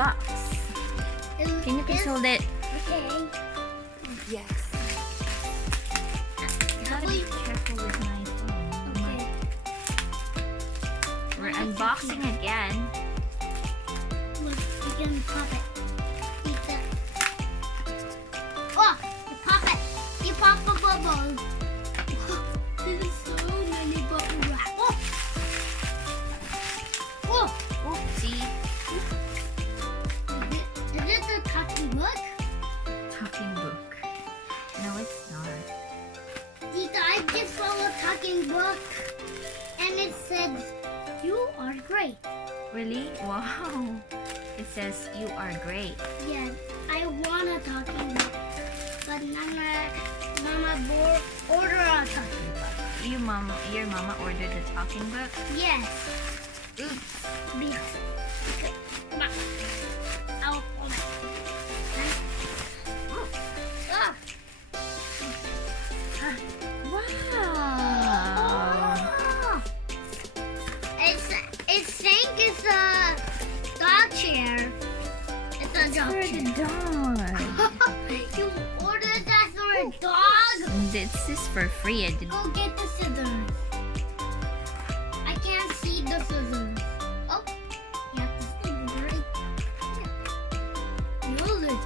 box. Can you please hold it? Okay. Yes. Gotta be careful with my phone. Okay. We're unboxing again. Look, you can pop it. Eat it. Oh, you pop it. You pop a bubble. There's so many bubble wrap. Oh. Oh. Oopsie. Is it a talking book? Talking book. No, it's not. Tita, I just saw a talking book and it said, "You are great." Really? Wow. It says you are great. Yes, I want a talking book, but Mama order a talking book. Your mama ordered the talking book? Yes. Oops. Okay. Come on. I'll hold it. Ah. Wow. Oh. It's saying it's a dog chair. It's a dog For chair. the dog. You ordered that for a dog? This is for free. I did. Go get the scissors. I can't see the scissors. Oh, you have to stick it right here. Hold it.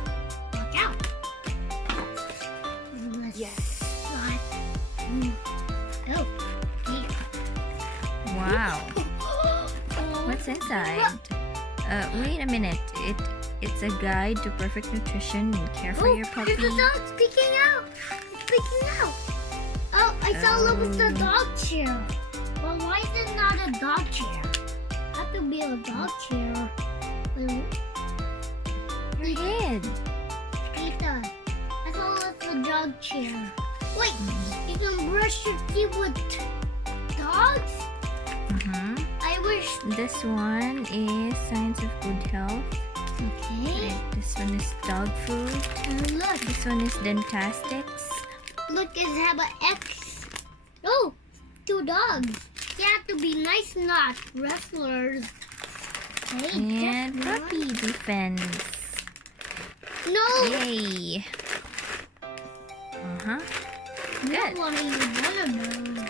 Watch out. Yes. Oh, here. Wow. What's inside? Wait a minute. It's a guide to perfect nutrition and care for your puppy. There's a dog speaking out. It's speaking out. Oh, I saw look, it's a dog chair. Well, why is it not a dog chair? Have to be a dog chair. Your head. Tita, I saw it's a dog chair. Wait, you can brush your teeth with dogs? I wish. This one is Science of Good Health. Okay. And this one is dog food. And look, This one is Dentastics. look, it have an X. Oh, 2 dogs. You have to be nice, not wrestlers. Hey, And just puppy defense. no. Yay. Good. Not one of those.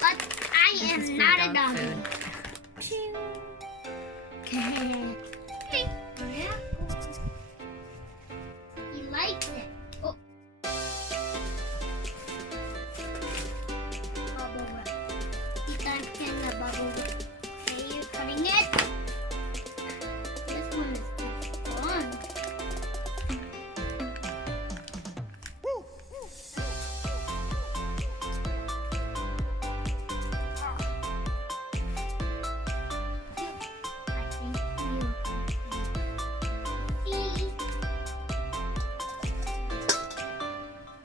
But I This is am for not a dog dog. food. Okay. Yeah. He likes it. Oh. Bubble wrap. Tita can the bubble wrap. Okay, you're cutting it. This one is fun.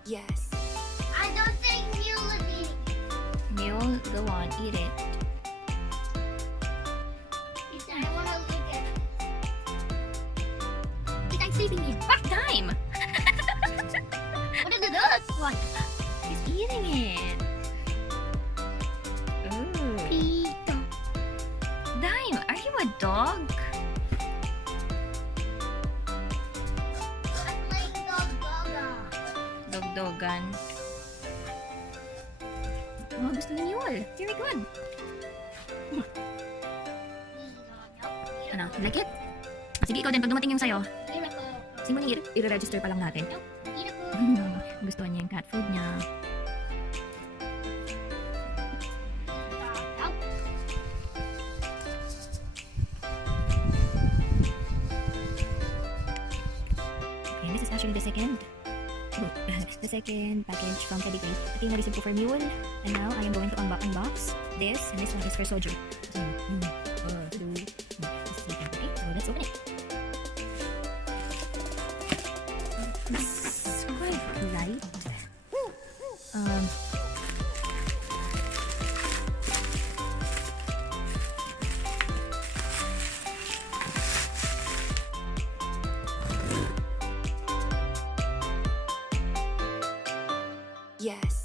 Yes. I don't think Mule is eating. Mule, go on, eat it. Tita, I want to look at it. Tita, I'm saving you. Back time! What is the dog? What? He's eating it. Ooh. Tita. Dime, are you a dog? I'm playing dog gaga. Dog-dogan. Oh, gusto ni Mule. Very good. Ano, you like it? Sige, ikaw din. Pag dumating yung sayo, kasi mo i-register pa lang natin. Gusto niya yung cat food niya. Okay, this is actually the second package from Pedigree. Ito yung na-receive ko for Mule. And now, I am going to unbox this. And this one is for Soju. So, okay, so let's open it. It's quite light. Yes.